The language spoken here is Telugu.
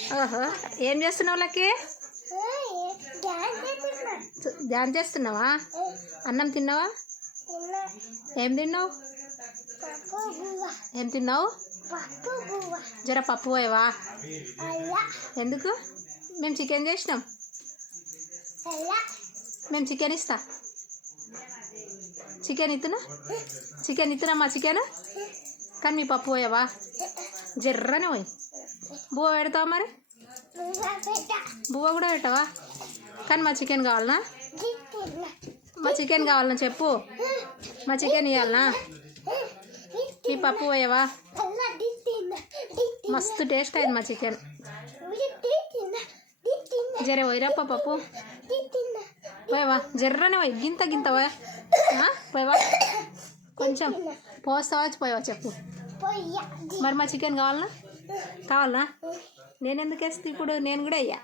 ఓహో ఏం చేస్తున్నావు లక్కి? ధ్యానం చేస్తున్నావా? అన్నం తిన్నావా? ఏం తిన్నావు? ఏం తిన్నావు? జర పప్పు పోయావా? ఎందుకు? మేము చికెన్ చేసినాం. మేము చికెన్ ఇస్తా. చికెన్ ఇస్తున్నా చికెన్ ఇస్తున్నామా చికెన్? కానీ మీ పప్పు పోయావా? జర్రనే పోయి. బువ్వ పెడతావా మరి? బువ్వ కూడా పెట్టవా? కానీ మా చికెన్ కావాలనా? మా చికెన్ కావాలనా చెప్పు. మా చికెన్ ఇవ్వాలనా ఈ పప్పు పోయావా? మస్తు టేస్ట్ అయింది మా చికెన్. జరే పోయిరప్ప పప్పు. పోయావా? జర్రనే పోయి. గింత గింత పోయా? పోయావా? కొంచెం పోస్తావా? పోయావా చెప్పు. మరి మా చికెన్ కావాలనా? కావాలనా నేను ఎందుకు వేస్తే ఇప్పుడు నేను కూడా అయ్యా.